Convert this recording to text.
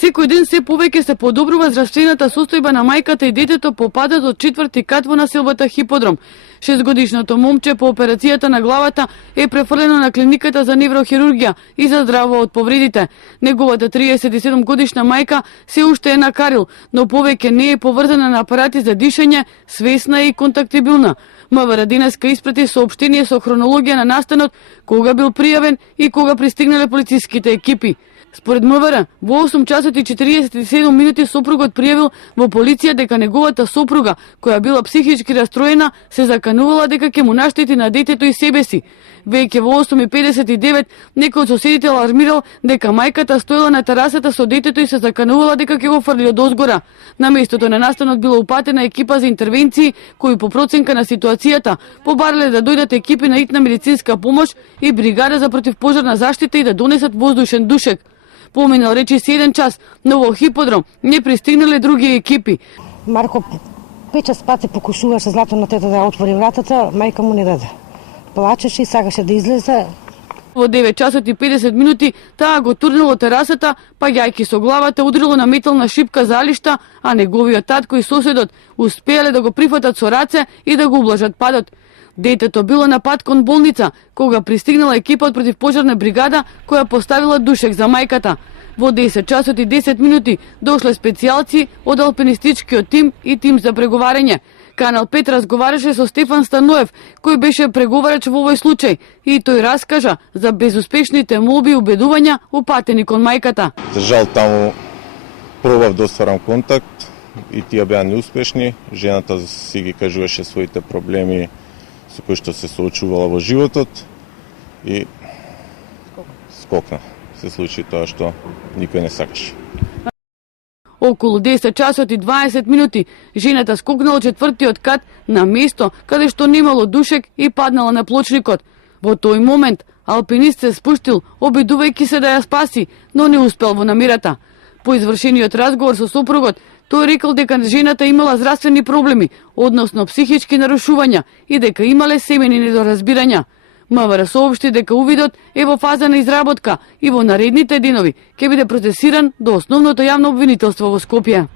Секој ден се повеќе се подобрува здравствената состојба на мајката и детето по падот од 4-ти кат во населбата Хиподром. 6-годишното момче по операцијата на главата е префрлено на клиниката за неврохирургија и за здраво од повредите. Неговата 37-годишна мајка се уште е на Карил, но повеќе не е поврзана на апарати за дишење, свесна и контактибилна. МВР денеска испрати соопштение со хронологија на настанот, кога бил пријавен и кога пристигнале полициските екипи. Според МВР, во 8 часот и 47 минути сопругот пријавил во полиција дека неговата сопруга, која била психички растроена, се заканувала дека ќе му наштети на детето и себе си. Веќе во 8:59 некој од соседите алармирал дека мајката стоела на терасата со детето и се заканувала дека ќе го фрли од озгора. На местото на настанот била упатена екипа за интервенции, кои по проценка на ситуацијата побарале да дојдат екипи на итна медицинска помош и бригада за противпожарна заштита и да донесат воздушен душек. Поминал речиси 1 час, но во Хиподром не пристигнале други екипи. Марко 5 пати покушуваше злато на тета да отвори вратата, мајка му не даде. Плачеше и сакаше да излезе. Во 9 часот и 50 минути таа го турнело терасата, паѓајќи со главата удрило на метална шипка залишта, а неговиот татко и соседот успеале да го прифатат со раце и да го ублажат падот. Детето било на пат кон болница, кога пристигнала екипа од противпожарна бригада која поставила душек за мајката. Во 10 часот и 10 минути дошле специјалци од алпинистичкиот тим и тим за преговарање. Канал 5 разговараше со Стефан Станоев, кој беше преговарач во овој случај, и тој раскажа за безуспешните молби и убедувања упатени кон мајката. За жал таму пробав да остварам контакт и тие беа неуспешни. Жената си ги кажуваше своите проблеми со кои што се соочувала во животот и скокна. Се случи тоа што никој не сакаше. Околу 10 часот и 20 минути жената скокнала од 4-тиот кат на место каде што немало душек и паднала на плочникот. Во тој момент алпинист се спуштил, обидувајќи се да ја спаси, но не успел во намирата. По извршениот разговор со сопругот, тој рекол дека жената имала здравствени проблеми, односно психички нарушувања и дека имале семени недоразбирања. МВР соопшти дека увидот е во фаза на изработка и во наредните денови ќе биде процесиран до основното јавно обвинителство во Скопје.